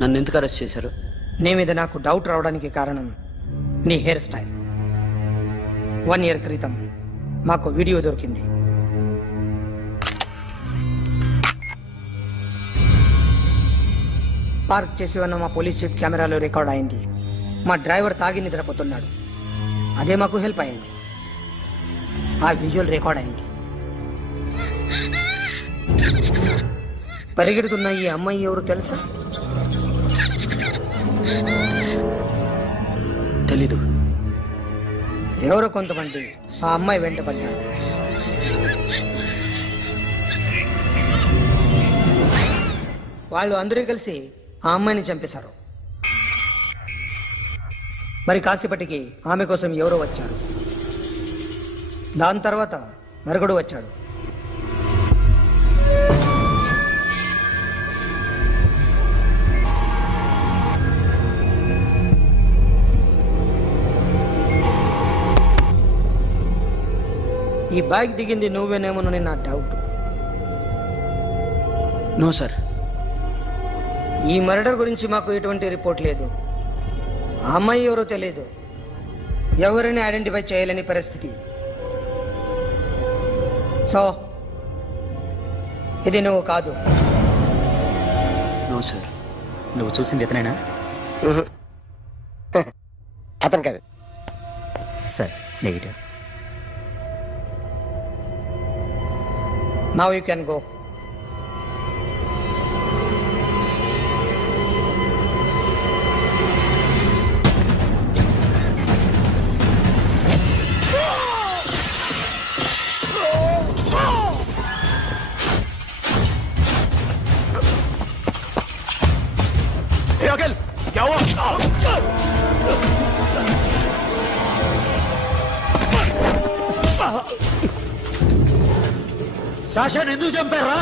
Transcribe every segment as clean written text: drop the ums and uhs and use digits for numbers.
నన్ను ఎందుకు అరెస్ట్ చేశారు? నీ మీద నాకు డౌట్ రావడానికి కారణం నీ హెయిర్ స్టైల్. 1 year క్రితం మాకు వీడియో దొరికింది. పార్క్ చేసి ఉన్న మా పోలీస్ జీప్ కెమెరాలో రికార్డ్ అయింది. మా డ్రైవర్ తాగి నిద్రపోతున్నాడు. అదే మాకు హెల్ప్ అయింది. ఆ విజువల్ రికార్డ్ అయింది. పరిగెడుతున్న ఈ అమ్మాయి ఎవరు తెలుసా? తెలీదు. ఎవరో కొంతమంది ఆ అమ్మాయి వెంట పడ్డారు. వాళ్ళు అందరూ కలిసి ఆ అమ్మాయిని చంపేశారు. మరి కాసేపటికి ఆమె కోసం ఎవరో వచ్చారు. దాని తర్వాత మరొకడు వచ్చాడు. ఈ బైక్ దిగింది నువ్వేనేమోనని నా డౌట్. No sir. ఈ మర్డర్ గురించి మాకు ఎటువంటి రిపోర్ట్ లేదు. ఆ అమ్మాయి ఎవరో తెలియదు. ఎవరిని ఐడెంటిఫై చేయలేని పరిస్థితి. సో ఇది నువ్వు కాదు. No sir. నువ్వు చూసింది ఇతనేనా? అతను కాదు sir. Negative. Now you can go. क्या हुआ? సాషాని ఎందుకు చంపారా?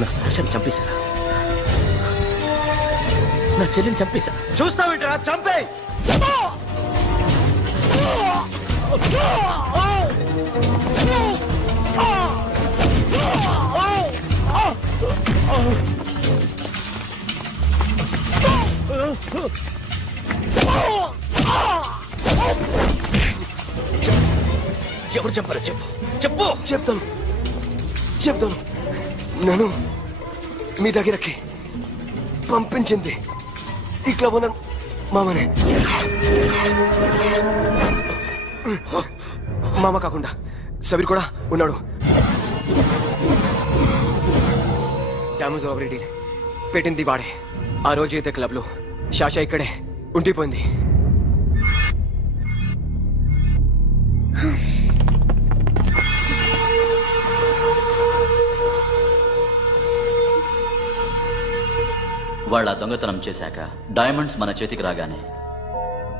నా సాషాని చంపేశారా? నా చెల్లిని చంపేశా. చూస్తావేంట్రా? చంపే. ఎవరు చంపారో చెప్పు. చెప్పు. చెప్తాను. నన్ను మీ దగ్గరకి పంపించింది ఈ క్లబ్ ఓనర్ మామనే. మామ కాకుండా సబీర్ కూడా ఉన్నాడు. డ్యామేజ్ ఓవర్ పెట్టింది వాడే. ఆ రోజు అయితే క్లబ్లో శాషా ఇక్కడే ఉండిపోయింది. వాళ్ళ దొంగతనం చేశాక డైమండ్స్ మన చేతికి రాగానే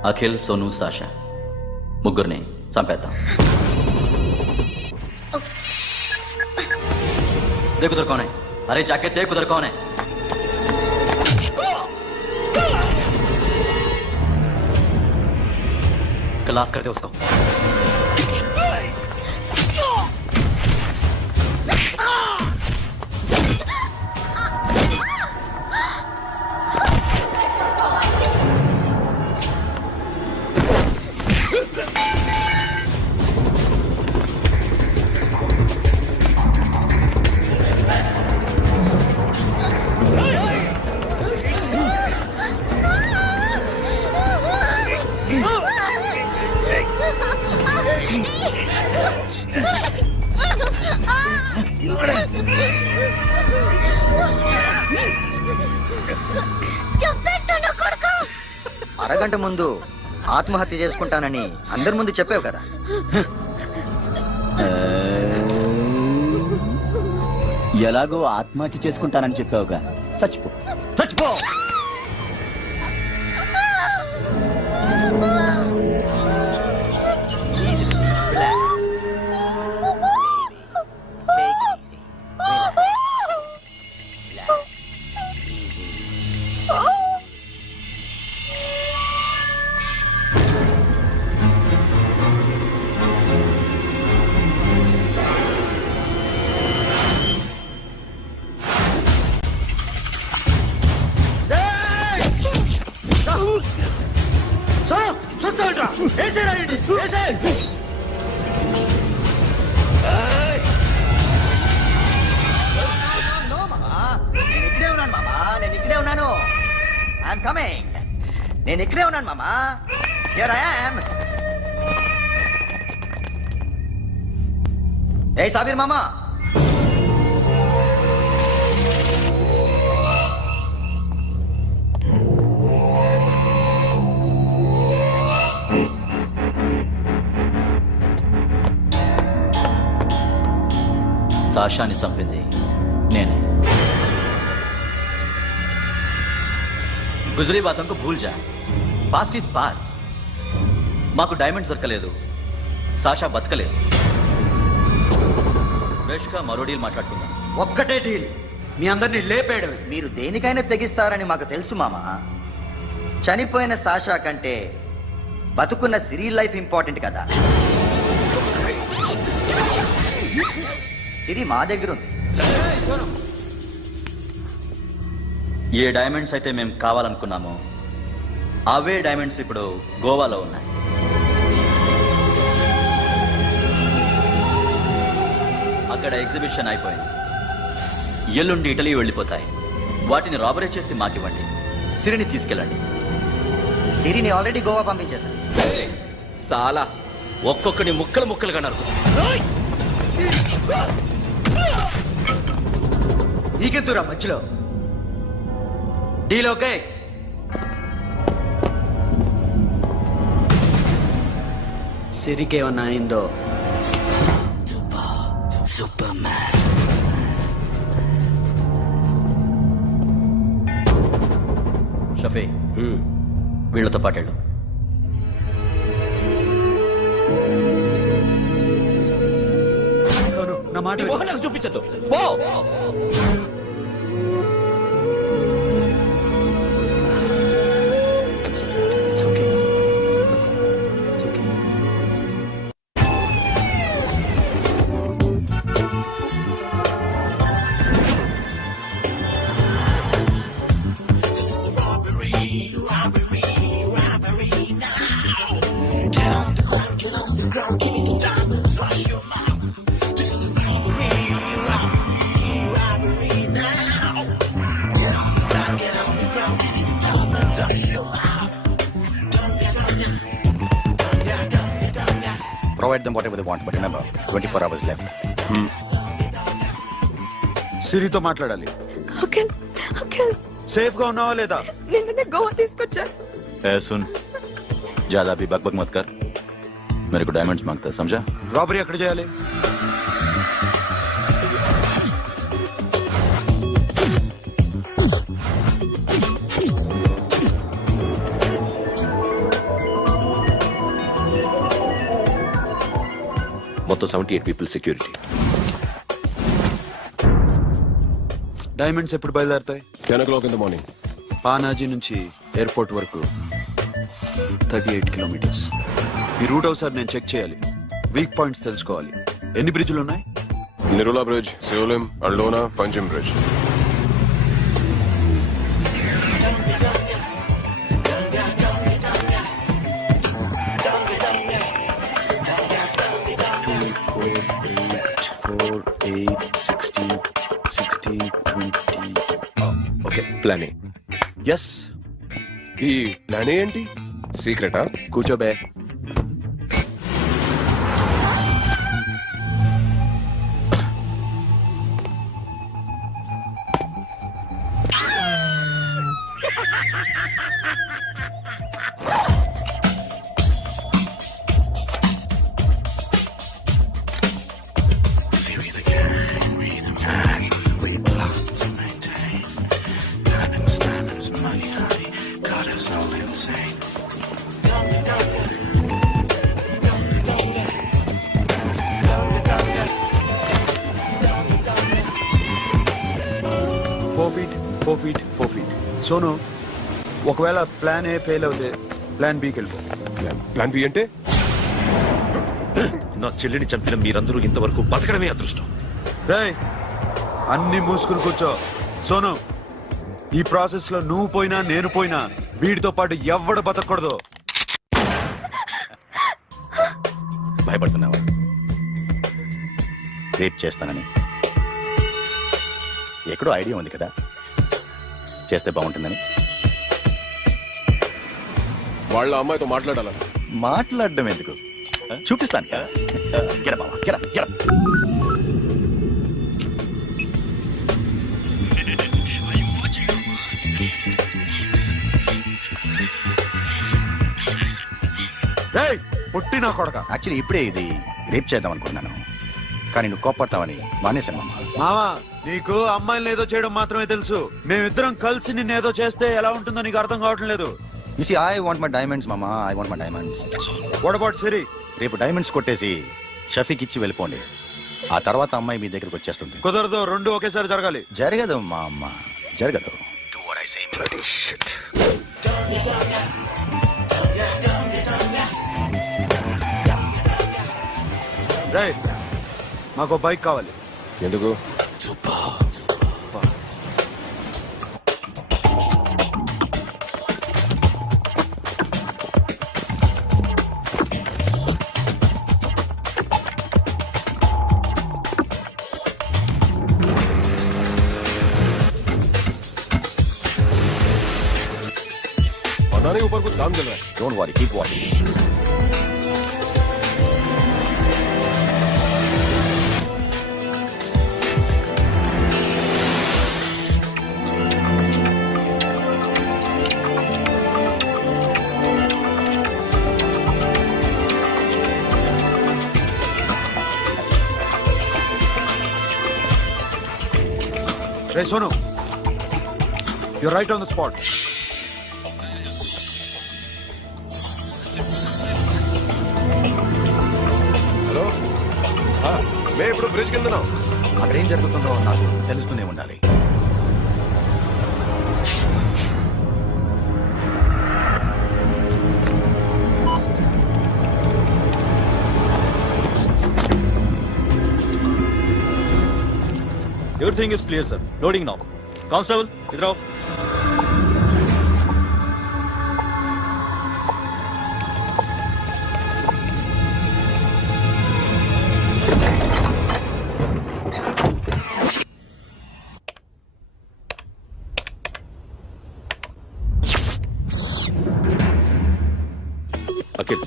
అఖిల్, సోను, సాషా ముగ్గురిని చంపేద్దాం. देख उधर कौन है? अरे जाके देख उधर कौन है? क्लास करते उसको. అరగంట ముందు ఆత్మహత్య చేసుకుంటానని అందరి ముందు చెప్పావు కదా. ఎలాగో ఆత్మహత్య చేసుకుంటానని చెప్పావుగా. చచ్చిపో. కమింగ్. నేను ఇక్కడే ఉన్నాను మామా. Here I am. ఏ సాబీర్ మామా, సాషాని చంపింది నేనే. గుజరీ బాతంకు భూల్ జా. Past is past. మాకు డైమండ్స్ దొరకలేదు, సాషా బతకలేదు. రేష్కా మరో డీల్ మాట్లాడుకుందాం. ఒక్కటే డీల్, మీ అందరినీ లేపేయడమే. మీరు దేనికైనా తెగిస్తారని మాకు తెలుసు మామా. చనిపోయిన సాషా కంటే బతుకున్న సిరి లైఫ్ ఇంపార్టెంట్ కదా. సిరి మా దగ్గర ఉంది. ఏ డైమండ్స్ అయితే మేము కావాలనుకున్నామో అవే డైమండ్స్ ఇప్పుడు గోవాలో ఉన్నాయి. అక్కడ ఎగ్జిబిషన్ అయిపోయింది. ఎల్లుండి ఇటలీ వెళ్ళిపోతాయి. వాటిని రాబరీ చేసి మాకివ్వండి. సిరిని తీసుకెళ్ళండి. సిరిని ఆల్రెడీ గోవా పంపించేశాను. సాలా ఒక్కొక్కడి ముక్కలు ముక్కలుగా నరుకు. నీకెందురా మధ్యలో? Deal okay? సిరికేమన్నా అయిందో షఫీ, వీళ్ళతో పాటేళ్ళు. నా మాట విను. నాకు చూపించద్దు. పో. It's okay. It's okay. Provide them whatever they want, but remember, 24 hours left. సిరితో మాట్లాడాలి. అంకిల్ అంకిల్ సేఫ్ గా ఉన్నావా లేదా? నిన్ననే గోవా తీసుకొచ్చారు. ए सुन, ज्यादा भी बकबक मत कर. मेरे को डायमंड्स मांगता है, समझा? రాబరీ ఎక్కడ చేయాలి? మొత్తం 78 పీపుల్ సెక్యూరిటీ. డైమండ్స్ ఎప్పుడు బయలుదేరుతాయి? 10 o'clock in the morning. Panaji నుంచి ఎయిర్పోర్ట్ వరకు 38 కిలోమీటర్స్. ఈ రూట్ ఒకసారి నేను చెక్ చేయాలి. వీక్ పాయింట్స్ తెలుసుకోవాలి. ఎన్ని బ్రిడ్జ్లు ఉన్నాయి? Nirula Bridge, Seolim, Aldona, Panjim Bridge. Okay, plan A. Yes. ఈ ప్లాన్ ఏంటి? సీక్రెటా? కూర్చోబే. Four feet. సోను, ఒకవేళ ప్లాన్ ఏ ఫెయిల్ అవుతే ప్లాన్ బికి వెళ్ళిపో. ప్లాన్ బి అంటే? నా చెల్లిని చంపిన మీరందరూ ఇంతవరకు బతకడమే అదృష్టం. రేయ్, అన్ని మూసుకుని కూర్చో. సోను, ఈ ప్రాసెస్ లో నువ్వు పోయినా నేను పోయినా వీడితో పాటు ఎవ్వడు బతకూడదు. భయపడుతున్నావా? రేప్ చేస్తానని ఎక్కడో ఐడియా ఉంది కదా, చేస్తే బాగుంటుందని. వాళ్ళ అమ్మాయితో మాట్లాడాలని. మాట్లాడడం ఎందుకు, చూపిస్తాను. Get up, మామ. Get up, get up. రేయ్ పుట్టి నా కొడక. యాక్చువల్లీ ఇప్పుడే ఇది రేప్ చేద్దాం అనుకున్నాను, కానీ నువ్వు కోపడతావని మానేశాను మామ. మావా నీకు అమ్మాయిని ఏదో చేయడం మాత్రమే తెలుసు. మేమిద్దరం కలిసి నిన్ను ఏదో చేస్తే ఎలా ఉంటుందో నీకు అర్థం కావటం లేదు. You see, I want my diamonds, mama. I want my diamonds. What about Siri? రేపు డైమండ్స్ కొట్టేసి షఫీక్ ఇచ్చి వెళ్ళిపోండి. ఆ తర్వాత అమ్మాయి మీ దగ్గరికి వచ్చేస్తుంది. కుదరదు, రెండు ఒకేసారి జరగాలి. జరగదు మా అమ్మ, జరగదు. Do what I say. రేయ్ మాకు బైక్ కావాలి. ఎందుకు? पता नहीं ऊपर कुछ काम चल रहा है. Don't worry, keep watching. Ray Sonu, you right on the spot. Hello, మేము ఇప్పుడు బ్రిడ్జ్ కింద ఉన్నాం. అక్కడ ఏం జరుగుతుందో నాకు తెలుస్తూనే ఉండాలి. Everything is clear, sir. Loading now. Constable, idhar aao. Akhil,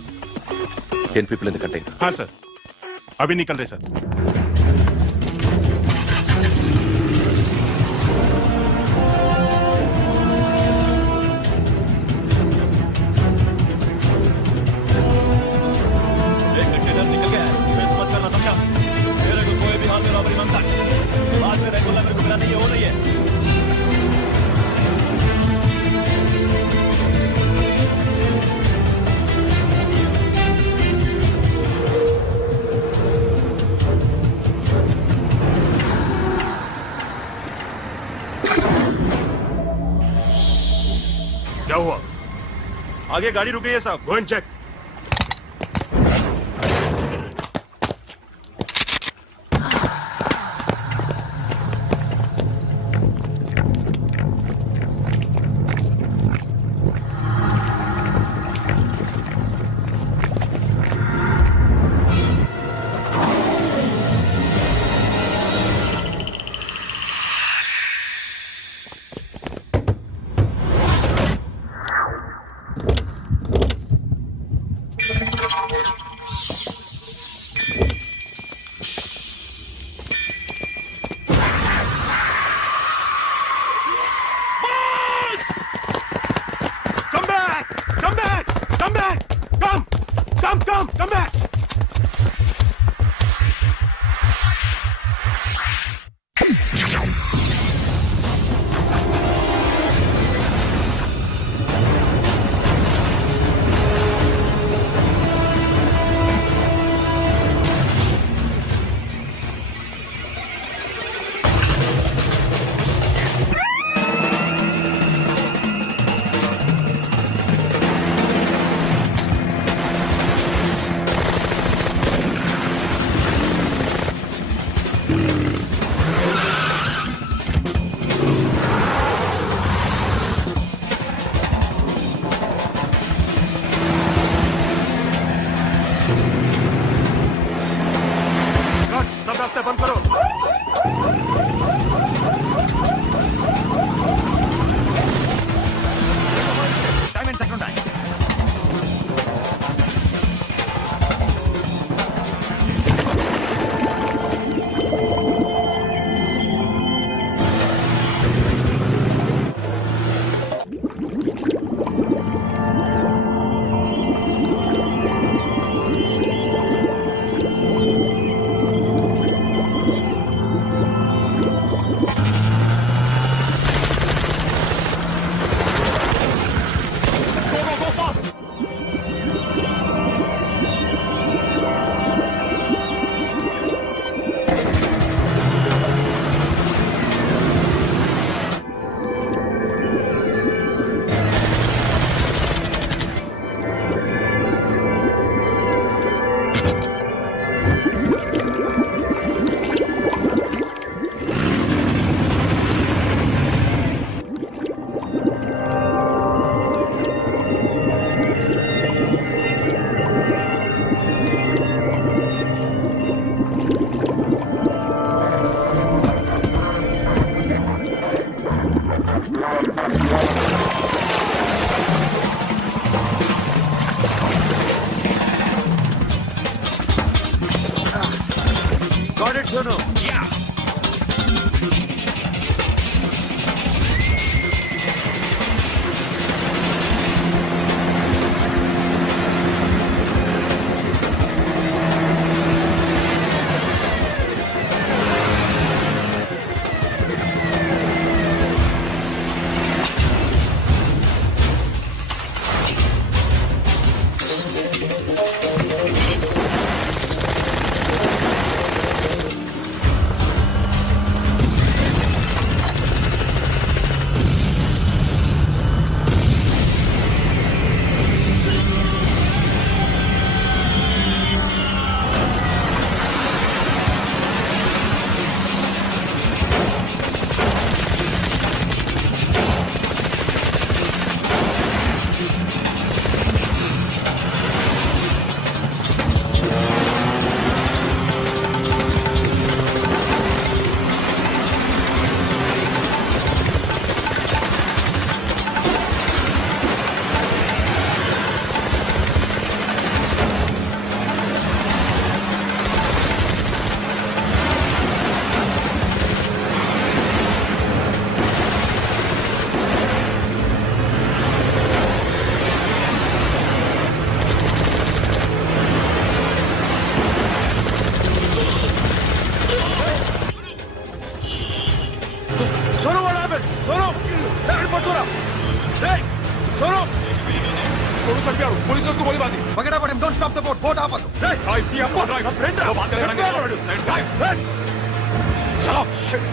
10 people in the container. हाँ सर, अभी निकल रहे सर. क्या हुआ? आगे गाड़ी रुक गई है साहब. Go and check. Come back! Sonu what happened? Sonu airport दूर सोनू सोनू चंपियाడు పోలీసులకు उसको गोली मार दी पकड़ा पड़े don't stop the boat boat आपस ड्राइव ये अप्पा ड्राइव फ्रेंड वो बात करेंगे चलो शिट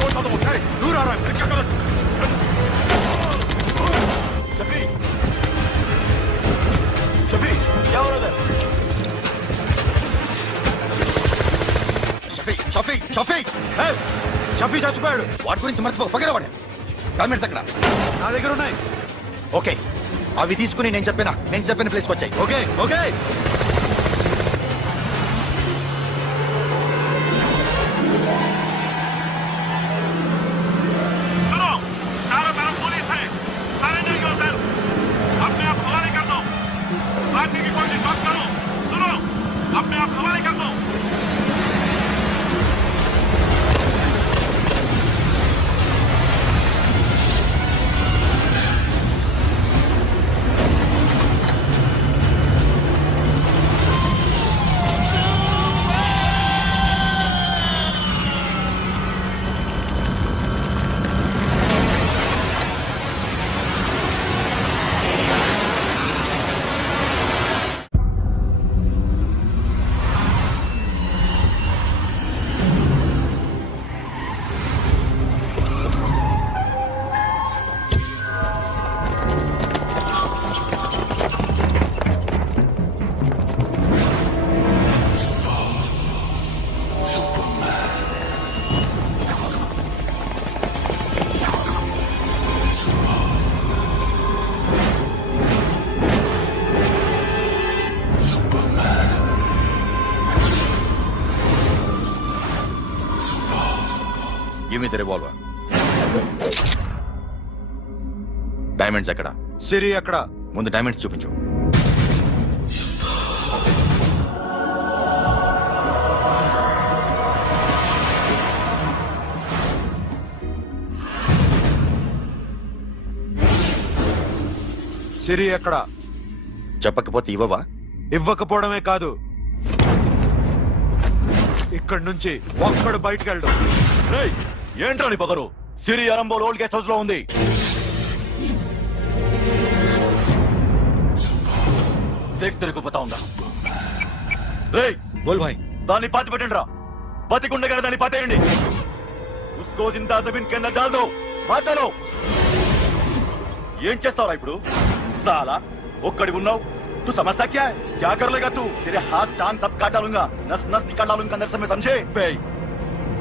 बोट तो बोट है दूर आ रहा है क्या करो शफी शफी क्या हो रहा है షఫీ షఫీ షఫీ షఫీ చచ్చిపోయాడు వాటి గురించి మర్చిపో పకడా పడే డాక్యుమెంట్స్ అక్కడ నా దగ్గర ఉన్నాయి ఓకే అవి తీసుకుని నేను చెప్పిన ప్లేస్కి వచ్చాయి ఓకే ఓకే सुनो चारों तरफ पुलिस है सरेंडर योरसेल्फ अपने आप हवाले कर दो भागने की कोशिश मत करो सुनो अपने आप हवाले कर दो give me the revolver diamonds ఎక్కడ సిరి అక్కడ ముందు డైమండ్స్ చూపించు సిరి అక్కడ చెప్పకపోతే ఇవ్వవా ఇవ్వకపోవడమే కాదు ఇక్కడి నుంచి ఒక్కడు బయటకు వెళ్ళడు ఏంట్రా నీ పొగరు సిరి అరంబోల్ ఓల్డ్ గెస్ట్ హౌస్ లో ఉంది దేక్ తెరకు పతా ఉందా రేయ్ బోల్ భాయ్ దాన్ని పాతి పెట్టండి రా బతికుండగానే దాన్ని పాతేయండి ఉస్కో జిందా జమీన్ కింద డాల్ దో మాటలో ఏం చేస్తావురా ఇప్పుడు సాలా ఒక్కడి ఉన్నావు तू समझता क्या है क्या कर लेगा तू तेरे हाथ टांग सब काट डालूंगा नस नस निकाल डालूंगा अंदर से मैं समझे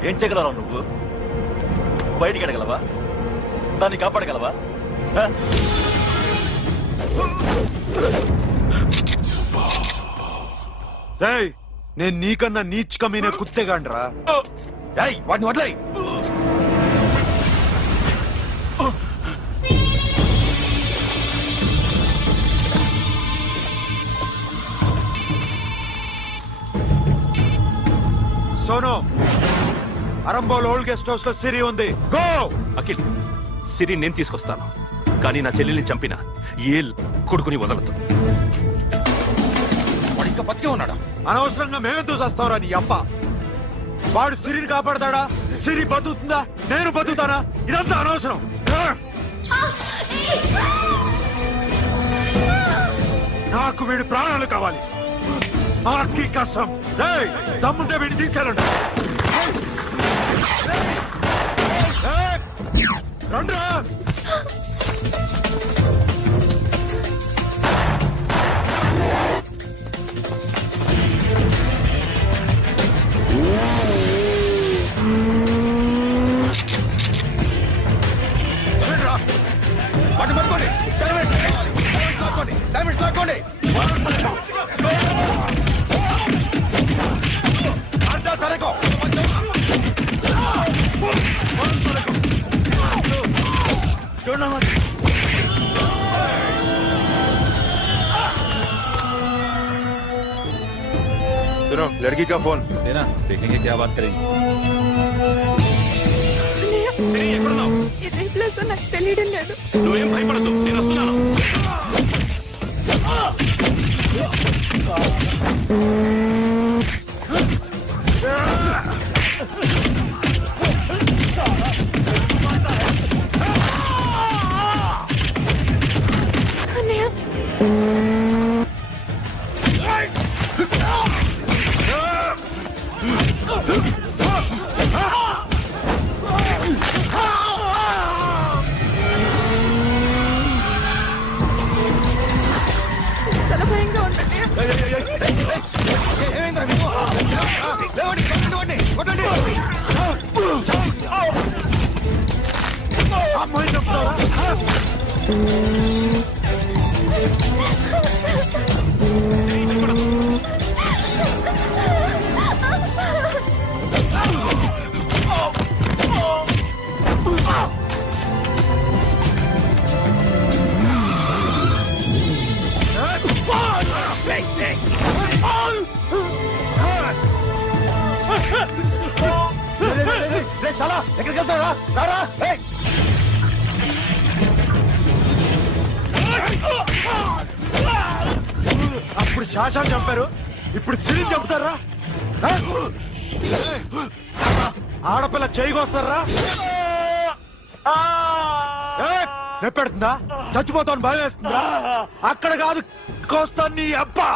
ఏం చేయగలరా నువ్వు బయటికి వెళ్ళగలవా దాన్ని కాపాడగలవా నేను నీకన్నా నీచకమైన కుత్తేగాండ్రా వాటిని వదిలేయ్ Sono Arambol old guest house లో సిరి ఉంది గో అఖిల్ సిరి నేను తీసుకొస్తాను కానీ నా చెల్లెల్ని చంపిన ఏ కొడుకుని వదలదు వాడు ఇంకా బతికే ఉన్నాడా అనవసరంగా మేమెందుకు చేస్తావురా నీ అప్ప వాడు సిరిని కాపాడతాడా సిరి బతుకుతుందా నేను బతుకుతానా ఇదంతా అనవసరం నాకు వీడి ప్రాణాలు కావాలి ఆకి కసం దమ్ముంటే వీడిని తీసుకెళ్ళండి రండ్రా వాటిని పట్టుకోండి డైమండ్స్ లాక్కోండి सुनो लड़की का फोन देना देखेंगे क्या बात करेंगे ఇదే ప్లేస్ నాకు తెలియడం లేదు నువ్వేం భయపడదు నేను వస్తున్నాను Ah! కొట్టండి అమ్మాయి చెప్తారా చాలా ఎక్కడికి వెళ్తారా రారా ఏయ్! అప్పుడు శాశాన్ని చంపారు ఇప్పుడు సిరిని చంపుతారా ఆ? ఆడపిల్ల చేయకొస్తారా నెప్పెడుతుందా చచ్చిపోతాను భయం వేస్తుందా అక్కడ కాదు కోస్తాను నీ అబ్బా